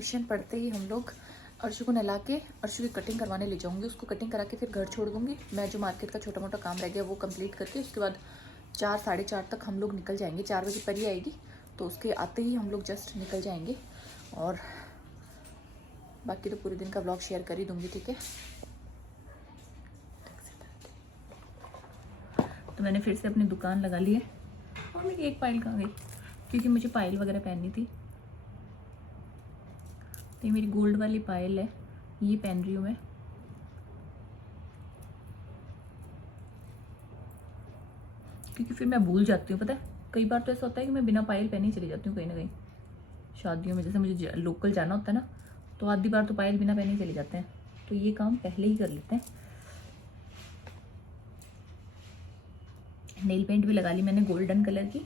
Tuition पढ़ते ही हम लोग अर्शु को नहला के अर्शु की कटिंग करवाने ले जाऊंगी। उसको कटिंग करा के फिर घर छोड़ दूंगी। मैं जो मार्केट का छोटा मोटा काम रह गया वो कंप्लीट करके उसके बाद 4 साढ़े 4 तक हम लोग निकल जाएंगे। 4 बजे परी आएगी तो उसके आते ही हम लोग जस्ट निकल जाएंगे। और बाकी तो पूरे दिन का ब्लॉग शेयर कर ही दूंगी, ठीक है। तो मैंने फिर से अपनी दुकान लगा ली है और मेरी एक पायल कहाँ गई, क्योंकि मुझे पायल वगैरह पहननी थी। तो ये मेरी गोल्ड वाली पायल है, ये पहन रही हूँ मैं। क्योंकि फिर मैं भूल जाती हूँ, पता है कई बार तो ऐसा होता है कि मैं बिना पायल पहने ही चली जाती हूँ कहीं ना कहीं शादियों में। जैसे मुझे लोकल जाना होता है ना, तो आधी बार तो पायल बिना पहने ही चले जाते हैं। तो ये काम पहले ही कर लेते हैं। नेल पेंट भी लगा ली मैंने गोल्डन कलर की।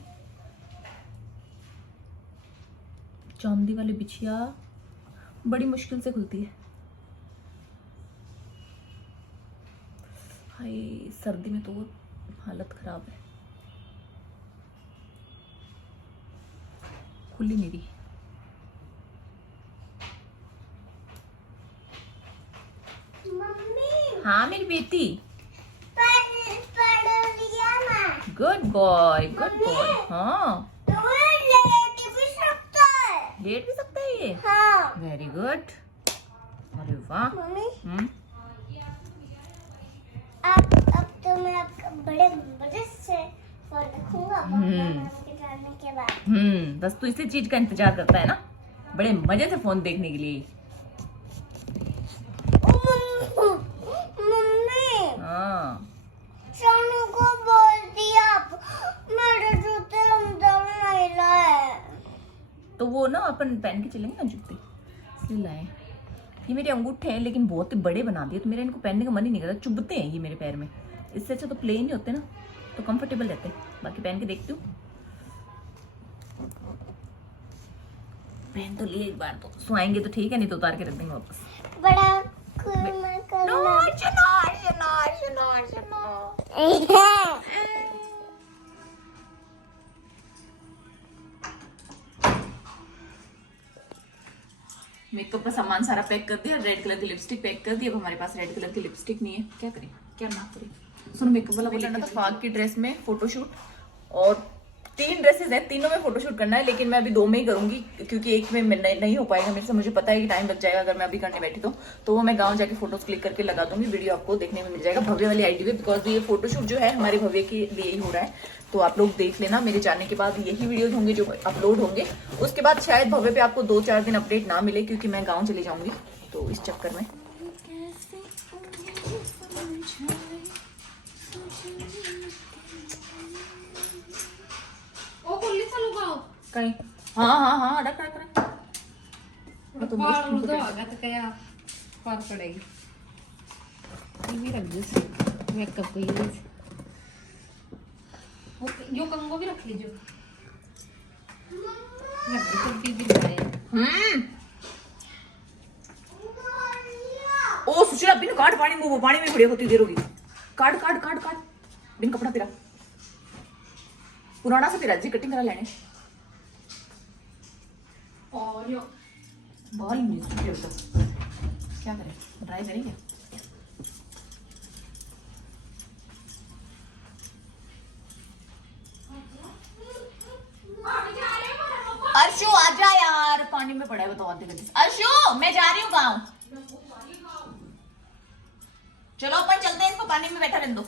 चांदी वाली बिछिया बड़ी मुश्किल से खुलती है। हाय सर्दी में तो हालत खराब है। खुली मेरी। मम्मी हाँ मेरी बेटी, पढ़ लिया मैं। Good boy good boy. हाँ लेट भी सकता है। लेट भी सकता है ये। हाँ वेरी गुड। अरे वाह। मम्मी हम्म अब तो मैं आपका बड़े मजे से फोन रखूंगा के जाने के बाद। बस तू इसी चीज का इंतजार करता है ना, बड़े मजे से फोन देखने के लिए। मम्मी हाँ सोनू को बोल दिया मेरे जूते रमजान नहीं लाए। तो वो ना अपन पहन के चलेंगे ना जूते, इसलिए लाए। ये मेरे अंगूठे हैं लेकिन बहुत ही बड़े बना दिए, तो मेरा इनको पहनने का मन ही नहीं करता। चुभते हैं ये मेरे पैर में। इससे अच्छा तो प्लेन ही होते ना, तो कंफर्टेबल रहते। बाकी पहन के देखती हूँ। पहन तो लिए एक बार, तो सुआएंगे तो ठीक है, नहीं तो उतार के रख देंगे वापस। बड़ा मैं करना। मेकअप का सामान सारा पैक कर दिया। रेड कलर की लिपस्टिक पैक कर दी। अब हमारे पास रेड कलर की लिपस्टिक नहीं है, क्या करें, क्या ना करें। सुनो मेकअप वाला बोला था फाग की ड्रेस में फोटोशूट, और 3 ड्रेसेस हैं, तीनों में फोटोशूट करना है। लेकिन मैं अभी 2 में ही करूंगी क्योंकि एक में नहीं हो पाएगा मेरे से। मुझे पता है कि टाइम लग जाएगा अगर मैं अभी करने बैठी तो वो मैं गाँव जाके फोटोज क्लिक करके लगा दूंगी। वीडियो आपको देखने में मिल जाएगा भव्य वाली आईडी पे, बिकॉज ये फोटोशूट जो है हमारे भव्य के लिए ही हो रहा है। तो आप लोग देख लेना, मेरे जाने के बाद यही वीडियोज होंगे जो अपलोड होंगे। उसके बाद शायद भव्य पे आपको 2-4 दिन अपडेट ना मिले, क्योंकि मैं गाँव चली जाऊंगी। तो इस चक्कर में कहीं हाँ रख तो मेकअप को यो कंगो भी रख लीजिए। ओ सुशीला बिन काट पानी में, वो पानी में खड़ी होती देर होगी। काट बिन कपड़ा तेरा पुराना सा तेरा जी कटिंग करा लेने। और यो बाल नहीं सूखे हो तो क्या करें, ड्राई करेंगे। अर्शु आजा यार, पानी में पड़ा है बताओ आधे घंटे से। अर्शु मैं जा रही हूँ गाँव। चलो अपन चलते हैं, इसको पानी में बैठा रहने दो।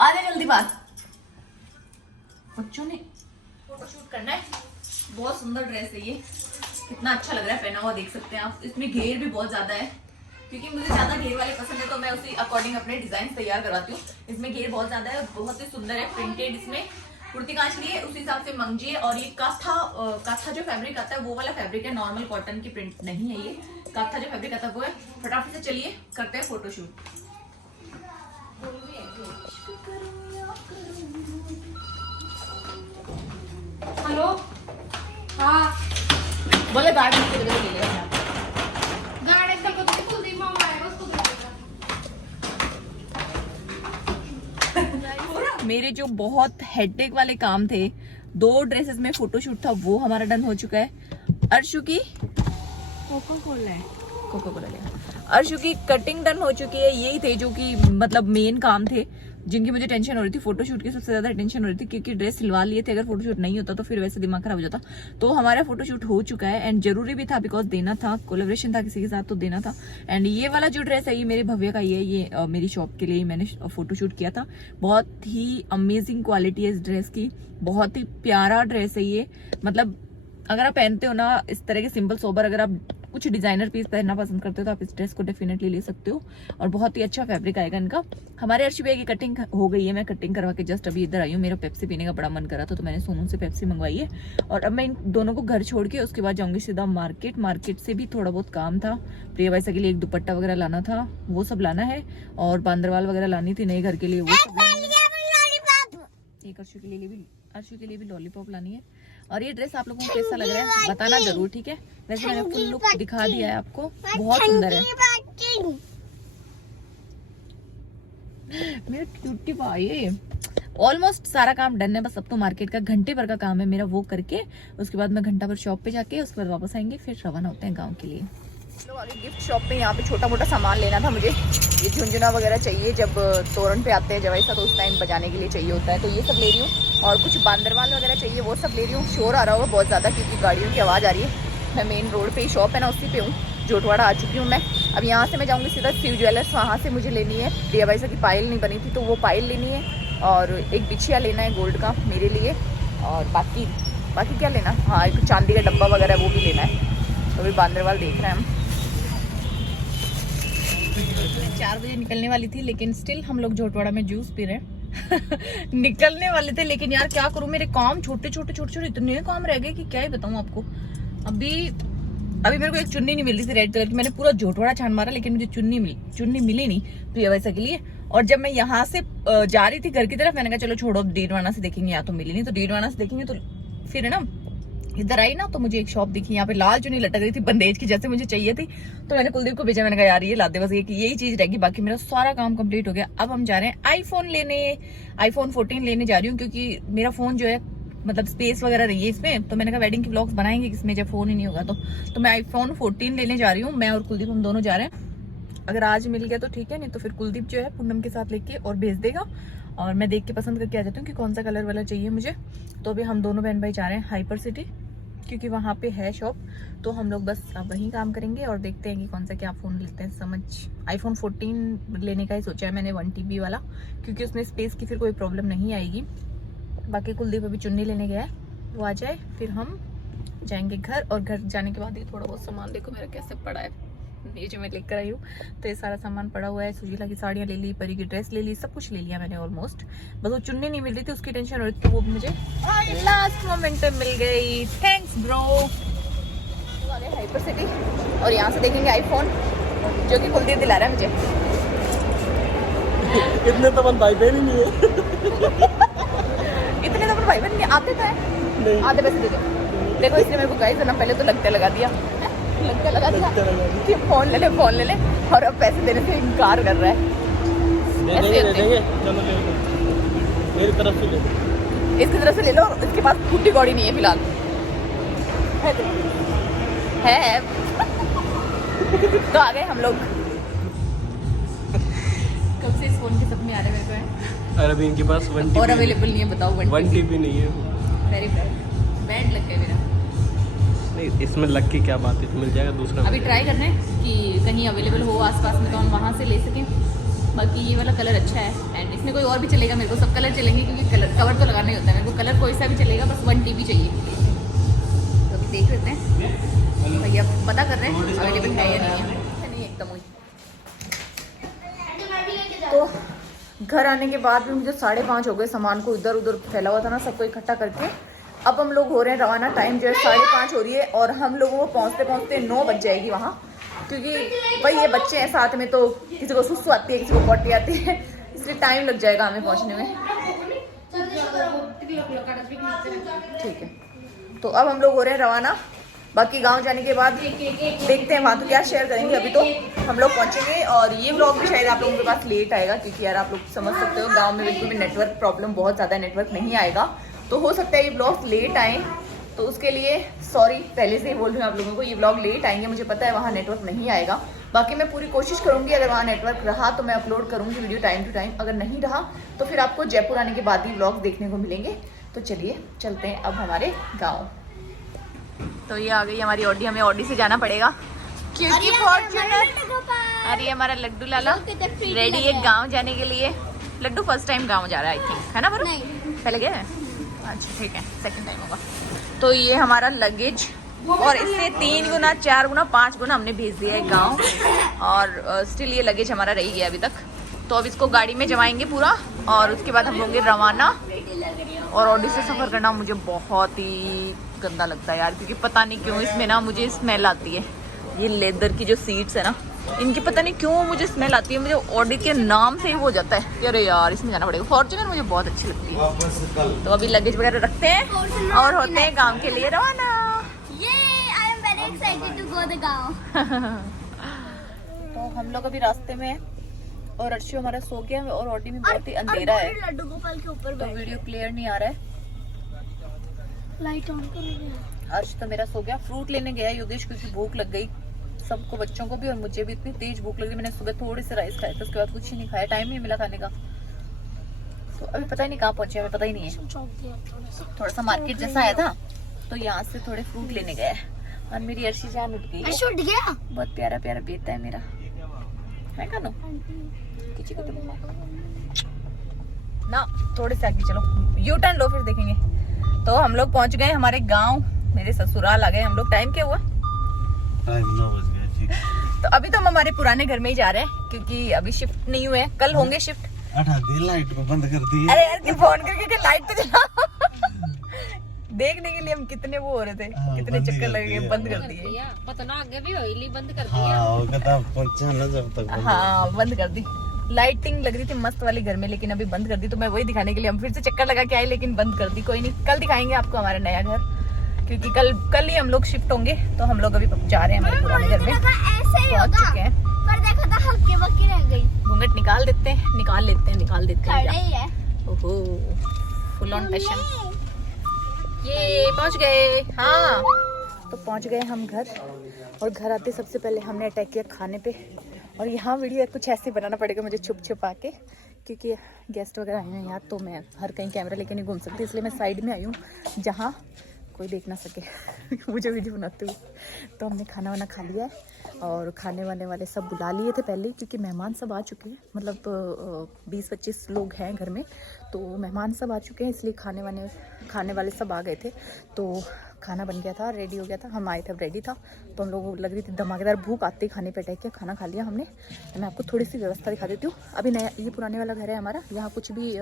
आजा जल्दी बात। बच्चों ने फोटोशूट करना है। बहुत सुंदर ड्रेस है ये, कितना अच्छा लग रहा है पहना हुआ, देख सकते हैं आप। इसमें घेर भी बहुत ज्यादा है, क्योंकि मुझे ज्यादा घेर वाले पसंद है तो मैं उसी अकॉर्डिंग अपने डिजाइन तैयार करवाती हूँ। इसमें घेर बहुत ज्यादा है, बहुत ही सुंदर है। प्रिंटेड इसमें कुर्ती कांच ली है, उसी हिसाब से मंगजी है। और ये काथा जो फैब्रिक आता है वो वाला फैब्रिक है, नॉर्मल कॉटन की प्रिंट नहीं है ये। काथा जो फैब्रिक आता है वो है। फटाफट से चलिए करते हैं फोटोशूट। हेलो हाँ बोले गाड़ी में ले लेगा। गाड़ी कल को तो खुद ही मामा आएगा, उसको दे देगा। मेरे जो बहुत हेडेक वाले काम थे, 2 ड्रेसेस में फोटोशूट था वो हमारा डन हो चुका है। अर्शु की कोको कोला लिया। अर्शु की कटिंग डन हो चुकी है। यही थे जो कि मतलब मेन काम थे जिनकी मुझे टेंशन हो रही थी। फोटोशूट की सबसे ज्यादा टेंशन हो रही थी क्योंकि ड्रेस सिलवा लिए थे। अगर फोटोशूट नहीं होता तो फिर वैसे दिमाग खराब हो जाता। तो हमारा फोटोशूट हो चुका है एंड जरूरी भी था बिकॉज देना था, कोलैबोरेशन था किसी के साथ तो देना था। एंड ये वाला जो ड्रेस है ये मेरे भव्य का ही है। ये मेरी शॉप के लिए मैंने फोटोशूट किया था। बहुत ही अमेजिंग क्वालिटी है इस ड्रेस की, बहुत ही प्यारा ड्रेस है ये। मतलब अगर आप पहनते हो ना इस तरह के सिंपल सोबर, अगर आप कुछ डिजाइनर पीस पहनना पसंद करते हो तो आप इस ड्रेस को डेफिनेटली ले सकते हो और बहुत ही अच्छा फैब्रिक आएगा इनका। हमारे अर्शी भैया की कटिंग हो गई है। मैं कटिंग करवा के जस्ट अभी इधर आई हूँ। मेरा पेप्सी पीने का बड़ा मन करा था तो मैंने सोनू से पेप्सी मंगवाई है। और अब मैं इन दोनों को घर छोड़ के उसके बाद जाऊंगी सीधा मार्केट। मार्केट से भी थोड़ा बहुत काम था। प्रिया वैसा के लिए एक दुपट्टा वगैरह लाना था, वो सब लाना है। और बांदरवाल वगैरह लानी थी नए घर के लिए, वो सब एक अर्शु के लिए भी लॉलीपॉप लानी है। और ये ड्रेस आप लोगों को कैसा लग रहा है बताना जरूर, ठीक है। वैसे मैंने फुल लुक दिखा दिया है आपको, बहुत सुंदर है। मेरा क्यूटी भाई ऑलमोस्ट सारा काम डन है। बस अब तो मार्केट का घंटे भर का काम है मेरा, वो करके उसके बाद मैं घंटा भर शॉप पे जाके उसके बाद वापस आएंगे, फिर रवाना होते हैं गाँव के लिए। गिफ्ट शॉप पे यहाँ पे छोटा मोटा सामान लेना था मुझे। ये झुंझुना वगैरह चाहिए, जब तोरण पे आते हैं जब ऐसा तो उस टाइम बजाने के लिए चाहिए होता है, तो ये सब ले रही हूँ। और कुछ बांदरवाल वगैरह चाहिए, वो सब ले रही हूँ। शोर आ रहा होगा बहुत ज़्यादा क्योंकि गाड़ियों की आवाज़ आ रही है। मैं मेन रोड पे ही शॉप है ना, उसी पे हूँ। जोटवाड़ा आ चुकी हूँ मैं। अब यहाँ से मैं जाऊँगी सीधा शिव ज्वेलर्स, वहाँ से मुझे लेनी है प्रिया भाई की पायल नहीं बनी थी तो वो पायल लेनी है। और एक बिछिया लेना है गोल्ड का मेरे लिए। और बाकी क्या लेना, हाँ एक चांदी का डब्बा वगैरह वो भी लेना है। तो अभी बांदरवाल देख रहे हैं हम। 4 बजे निकलने वाली थी लेकिन स्टिल हम लोग जोटवाड़ा में जूस पी रहे हैं। निकलने वाले थे लेकिन यार क्या करूं, मेरे काम छोटे इतने काम रह गए कि क्या ही बताऊं आपको। अभी मेरे को एक चुन्नी नहीं मिल रही थी रेड कलर की। मैंने पूरा जोटवाड़ा छान मारा लेकिन मुझे चुन्नी मिली नहीं प्रिया वैसा के लिए। और जब मैं यहाँ से जा रही थी घर की तरफ, मैंने कहा चलो छोड़ो डीडवाना से देखेंगे, या तो मिली नहीं तो डीडवाना से देखेंगे। तो फिर है ना इधर आई ना तो मुझे एक शॉप दिखी, यहाँ पे लाल चुन्नी लटक रही थी बंदेज की जैसे मुझे चाहिए थी। तो मैंने कुलदीप को भेजा, मैंने कहा यार ये ला दे, बस यही चीज रहेगी, बाकी मेरा सारा काम कंप्लीट हो गया। अब हम जा रहे हैं आईफोन लेने, आईफोन 14 लेने जा रही हूँ क्योंकि मेरा फोन जो है मतलब स्पेस वगैरह रही है इसमें। तो मैंने कहा वेडिंग की व्लॉग्स बनाएंगे इसमें जब फोन ही नहीं होगा तो मैं आईफोन 14 लेने जा रही हूँ। मैं और कुलदीप हम दोनों जा रहे हैं। अगर आज मिल गया तो ठीक है, नहीं तो फिर कुलदीप जो है पूनम के साथ लेके और भेज देगा। और मैं देख के पसंद करके आ जाती हूँ कि कौन सा कलर वाला चाहिए मुझे। तो अभी हम दोनों बहन भाई जा रहे हैं हाइपर सिटी क्योंकि वहाँ पे है शॉप। तो हम लोग बस अब वहीं काम करेंगे और देखते हैं कि कौन सा क्या फ़ोन लेते हैं। समझ आईफोन 14 लेने का ही सोचा है मैंने 1 TB वाला, क्योंकि उसमें स्पेस की फिर कोई प्रॉब्लम नहीं आएगी। बाकी कुलदीप अभी चुन्नी लेने गया है, वो आ जाए फिर हम जाएंगे घर। और घर जाने के बाद ये थोड़ा बहुत सामान देखो मेरा कैसे पड़ा है, ये जो मैं लेकर आई हूँ। तो ये सारा सामान पड़ा हुआ है। सुजीला की साड़ियाँ ले ली, परी की ड्रेस ले ली, सब कुछ ले लिया मैंने ऑलमोस्ट। बस वो चुन्नी नहीं मिल रही थी उसकी टेंशन हो रही थी, तो वो मुझे लास्ट मोमेंट पे मिल गई। Thanks bro. तो आ गए हाइपर सिटी और यहाँ से देखेंगे आईफोन जो कि कुलदीप दिला रहा है मुझे। इतने तो भाई बहन ही नहीं है। इतने तो भाई बहन नहीं आते तो है, आधे पैसे दे दो। देखो इसने मेरे को गाइस ना पहले तो लगते लगा दिया कि फोन ले ले और अब पैसे देने से इनकार कर रहा है। दे देंगे चलो ले लो, मेरी तरफ से ले लो, इसकी तरफ से ले लो। इसके पास फूटी कौड़ी नहीं है फिलहाल, है तो आ गए हम लोग। कब से इस फोन के सपने आ रहे मेरे को है। अरे अभी इनके पास 1 TB और अवेलेबल नहीं है, बताओ 1 TB नहीं है। वेरी बैड लग गया मेरा। नहीं इसमें लग के क्या बात है, तो मिल जाएगा दूसरा। अभी ट्राई कर रहे हैं कि कहीं अवेलेबल हो आसपास में तो हम वहाँ से ले सकें। बाकी ये वाला कलर अच्छा है एंड इसमें कोई और भी चलेगा, मेरे को सब कलर चलेंगे क्योंकि कवर तो लगाना ही होता है मेरे को। कलर कोई सा भी चलेगा, बस 1 TB चाहिए। तो अभी देख लेते हैं, भैया पता कर रहे हैं अवेलेबल है या नहीं है एकदम। तो घर आने के बाद भी मुझे 5:30 हो गए, सामान को इधर उधर फैला हुआ था ना सबको इकट्ठा करके। अब हम लोग हो रहे हैं रवाना। टाइम जो है 5:30 हो रही है और हम लोगों को पहुँचते 9 बज जाएगी वहाँ, क्योंकि भाई ये बच्चे हैं साथ में तो किसी को सुसु आती है किसी को पॉटी आती है, इसलिए टाइम लग जाएगा हमें पहुँचने में। ठीक है, तो अब हम लोग हो रहे हैं रवाना। बाकी गांव जाने के बाद देखते हैं वहाँ तो क्या शेयर करेंगे। अभी तो हम लोग पहुँचेंगे और ये व्लॉग भी शायद आप लोगों के पास लेट आएगा क्योंकि यार आप लोग समझ सकते हो गांव में बिल्कुल भी नेटवर्क प्रॉब्लम बहुत ज़्यादा, नेटवर्क नहीं आएगा तो हो सकता है ये व्लॉग्स लेट आए। तो उसके लिए सॉरी पहले से ही बोल रही हूँ आप लोगों को, ये व्लॉग लेट आएंगे, मुझे पता है वहाँ नेटवर्क नहीं आएगा। बाकी मैं पूरी कोशिश करूँगी, अगर वहाँ नेटवर्क रहा तो मैं अपलोड करूँगी वीडियो टाइम टू टाइम, अगर नहीं रहा तो फिर आपको जयपुर आने के बाद ही व्लॉग देखने को मिलेंगे। तो चलिए चलते हैं अब हमारे गाँव। तो ये आ गई हमारी ऑडी, हमें ऑडी से जाना पड़ेगा क्योंकि फॉर्च्यूनर। अरे हमारा लड्डू लाला रेडी है गाँव जाने के लिए। लड्डू फर्स्ट टाइम गाँव जा रहा है आई थिंक, है ना बरो? पहले गया है? अच्छा ठीक है, सेकंड टाइम होगा। तो ये हमारा लगेज, और इससे 3 गुना 4 गुना 5 गुना हमने भेज दिया है गाँव, और स्टिल ये लगेज हमारा रह गया अभी तक। तो अब इसको गाड़ी में जमाएंगे पूरा, और उसके बाद हम होंगे रवाना। और ऑडी से सफ़र करना मुझे बहुत ही गंदा लगता है यार, क्योंकि पता नहीं क्यों इसमें ना मुझे स्मेल आती है। ये लेदर की जो सीट्स है ना, इनकी पता नहीं क्यों मुझे स्मेल आती है। मुझे ऑडी के नाम से ही हो जाता है, अरे यार इसमें जाना पड़ेगा। फॉर्च्यूनर मुझे बहुत अच्छी लगती है। तो अभी लगेज वगैरह रखते हैं और होते हैं गाँव के लिए रवाना। I am very excited to go the गाँव। तो हम लोग अभी रास्ते में हैं, और अर्शु हमारा सो गया है, और ऑडी में बहुत ही अंधेरा है, लड्डू गोपाल के ऊपर तो वीडियो क्लियर नहीं आ रहा है। लाइट ऑन करोगे? अर्श तो मेरा सो गया। फ्रूट लेने गया योगेश, क्योंकि भूख लग गई सबको, बच्चों को भी और मुझे भी इतनी तेज भूख लगी। मैंने सुबह थोड़े से राइस खाए थे, उसके बाद कुछ ही नहीं खाया, टाइम नहीं मिला खाने का। तो अभी पता ही नहीं कहाँ पहुंचे, हमें पता ही नहीं है। थोड़ा सा मार्केट जैसा आया था, तो यहाँ से थोड़े फ्रूट लेने गए, और मेरी अर्शी जान उठ गई। उठ गया? बहुत प्यारा प्यारा बेटा है मेरा, है का नो? किसी को तो ना, थोड़े से आगे चलो, यू टर्न लो फिर देखेंगे। तो हम लोग पहुंच गए हमारे गांव, मेरे ससुराल आ गए हम लोग। टाइम क्या हुआ? टाइम 9 बज गया। ठीक, तो अभी तो हम हमारे पुराने घर में ही जा रहे हैं, क्योंकि अभी शिफ्ट नहीं हुए, कल होंगे शिफ्ट। लाइट को बंद कर दी। अरे यार फोन करके लाइट तो जलाओ। देखने के लिए हम कितने वो हो रहे थे, कितने चक्कर लगे, बंद कर दिए। पता ना आगे भी होइली बंद कर जब तक हाँ बंद कर दी। लाइटिंग लग रही थी मस्त वाली घर में, लेकिन अभी बंद कर दी। तो मैं वही दिखाने के लिए हम फिर से चक्कर लगा के आए, लेकिन बंद कर दी। कोई नहीं, कल दिखाएंगे आपको हमारा नया घर, क्योंकि कल ही हम लोग शिफ्ट होंगे। तो हम लोग अभी जा रहे हैं हमारे पुराने घर में, पहुंच चुके हैं। पर देखो तो हल्की बक्की रह गई। घूंघट निकाल लेते हैं, निकाल लेते हैं। खड़े ही है। ओहो फुल ऑन पैशन। ये पहुंच गए। हाँ तो पहुंच गए हम घर, और घर आते सबसे पहले हमने अटैक किया खाने पे। और यहाँ वीडियो कुछ ऐसे बनाना पड़ेगा मुझे छुप छुपा के, क्योंकि गेस्ट वगैरह आए हैं यहाँ, तो मैं हर कहीं कैमरा लेके नहीं घूम सकती, इसलिए मैं साइड में आई हूँ जहाँ कोई देख ना सके मुझे वीडियो बनाते हुए। तो हमने खाना वाना खा लिया है, और खाने वाने वाले सब बुला लिए थे पहले ही, क्योंकि मेहमान सब आ चुके हैं। मतलब 20-25 लोग हैं घर में, तो मेहमान सब आ चुके हैं, इसलिए खाने वाले सब आ गए थे। तो खाना बन गया था, रेडी हो गया था, हम आए थे अब रेडी था। तो हम लोगों को लग रही थी धमाकेदार भूख, आते ही खाने पे अटैक किया, खाना खा लिया हमने। तो मैं आपको थोड़ी सी व्यवस्था दिखा देती हूँ। अभी नया ये पुराने वाला घर है हमारा, यहाँ कुछ भी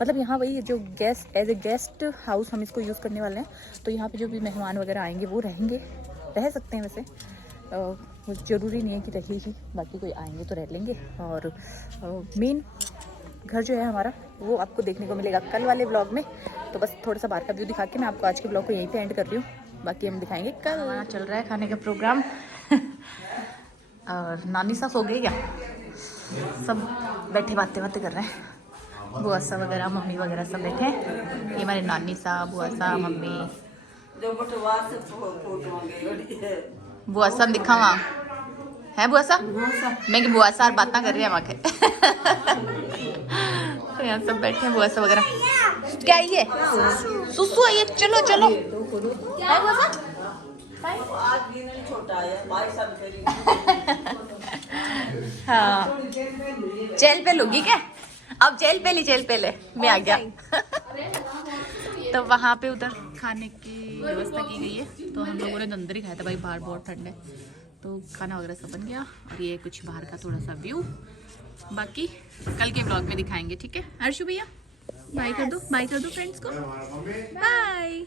मतलब यहाँ वही जो guest as a guest house हम इसको यूज़ करने वाले हैं। तो यहाँ पे जो भी मेहमान वगैरह आएंगे वो रह सकते हैं। वैसे ज़रूरी नहीं है कि रहे ही, बाकी कोई आएंगे तो रह लेंगे। और मेन घर जो है हमारा वो आपको देखने को मिलेगा कल वाले व्लॉग में। तो बस थोड़ा सा बाहर का व्यू दिखा के मैं आपको आज के ब्लॉग को यहीं पे एंड कर रही हूँ, बाकी हम दिखाएंगे कल। वहाँ चल रहा है खाने का प्रोग्राम और नानी सा सो गई क्या, सब बैठे बातें कर रहे हैं। बुआ सा वगैरह मम्मी वगैरह सब बैठे हैं। ये हमारे नानी सा, बुआ सा, मम्मी, बुआ सा दिखा वहाँ है, बुआ सा मैं कि बुआ सा बातें कर रही है वहाँ के तो यहाँ सब बैठे हैं बुआ सा वगैरह। क्या ये सुसु है ये? चलो चलो है बुआ सा। हाँ जेल पे लोगी क्या? अब जेल पे ले मैं आ गया तो वहाँ पे उधर खाने की व्यवस्था की गई है। तो हम लोगों ने अंदर ही खाया था भाई, बाहर बहुत ठंड है। तो खाना वगैरह सब बन गया, और ये कुछ बाहर का थोड़ा सा व्यू बाकी कल के ब्लॉग में दिखाएंगे। ठीक है अर्शु भैया बाय कर दो फ्रेंड्स को, बाय।